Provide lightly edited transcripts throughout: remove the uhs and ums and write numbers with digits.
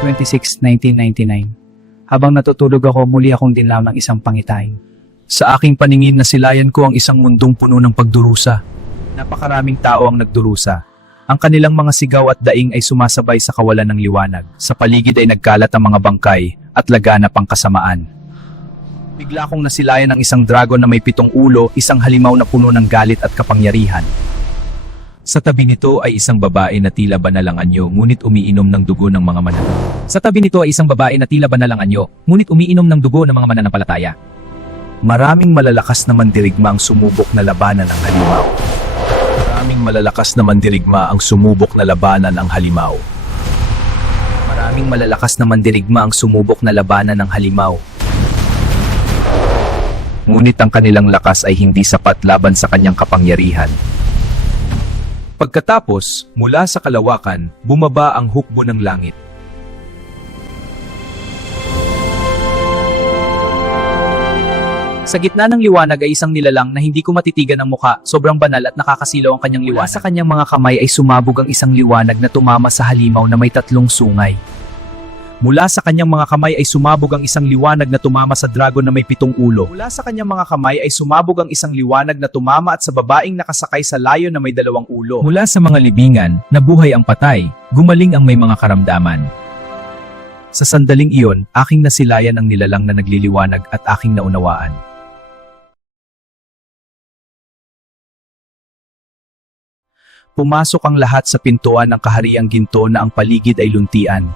26, 1999. Habang natutulog ako, muli akong dinlaw ng isang pangitain. Sa aking paningin, nasilayan ko ang isang mundong puno ng pagdurusa. Napakaraming tao ang nagdurusa. Ang kanilang mga sigaw at daing ay sumasabay sa kawalan ng liwanag. Sa paligid ay nagkalat ang mga bangkay at laganap ang kasamaan. Bigla akong nasilayan ng isang dragon na may 7 ulo, isang halimaw na puno ng galit at kapangyarihan. Sa tabi nito ay isang babae na tila banalang anyo, ngunit umiinom ng dugo ng mga mananampalataya. Sa tabi nito ay isang babae na tila banalang anyo, ngunit umiinom ng dugo ng mga mananampalataya. Maraming malalakas na mandirigma ang sumubok na labanan ng halimaw. Maraming malalakas na mandirigma ang sumubok na labanan ng halimaw. Maraming malalakas na mandirigma ang sumubok na labanan ng halimaw. Ngunit ang kanilang lakas ay hindi sapat laban sa kanyang kapangyarihan. Pagkatapos, mula sa kalawakan, bumaba ang hukbo ng langit. Sa gitna ng liwanag ay isang nilalang na hindi ko matitigan ang mukha, sobrang banal at nakakasilaw ang kanyang liwanag. Mula sa kanyang mga kamay ay sumabog ang isang liwanag na tumama sa halimaw na may 3 sungay. Mula sa kanyang mga kamay ay sumabog ang isang liwanag na tumama sa dragon na may 7 ulo. Mula sa kanyang mga kamay ay sumabog ang isang liwanag na tumama at sa babaeng nakasakay sa layon na may 2 ulo. Mula sa mga libingan, nabuhay ang patay, gumaling ang may mga karamdaman. Sa sandaling iyon, aking nasilayan ang nilalang na nagliliwanag at aking naunawaan. Pumasok ang lahat sa pintuan ng kahariang ginto na ang paligid ay luntian.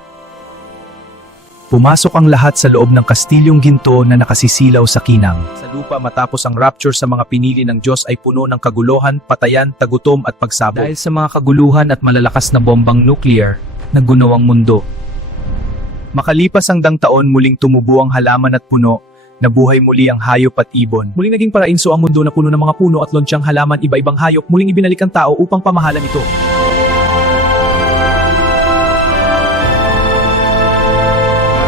Pumasok ang lahat sa loob ng kastilyong ginto na nakasisilaw sa kinang. Sa lupa matapos ang rapture sa mga pinili ng Diyos ay puno ng kaguluhan, patayan, tagutom at pagsabog. Dahil sa mga kaguluhan at malalakas na bombang nuclear, nagunaw ang mundo. Makalipas ang taon, muling tumubo ang halaman at puno, nabuhay muli ang hayop at ibon. Muling naging parainso ang mundo na puno ng mga puno at lonsyang halaman, iba-ibang hayop, muling ibinalik ang tao upang pamahalan ito.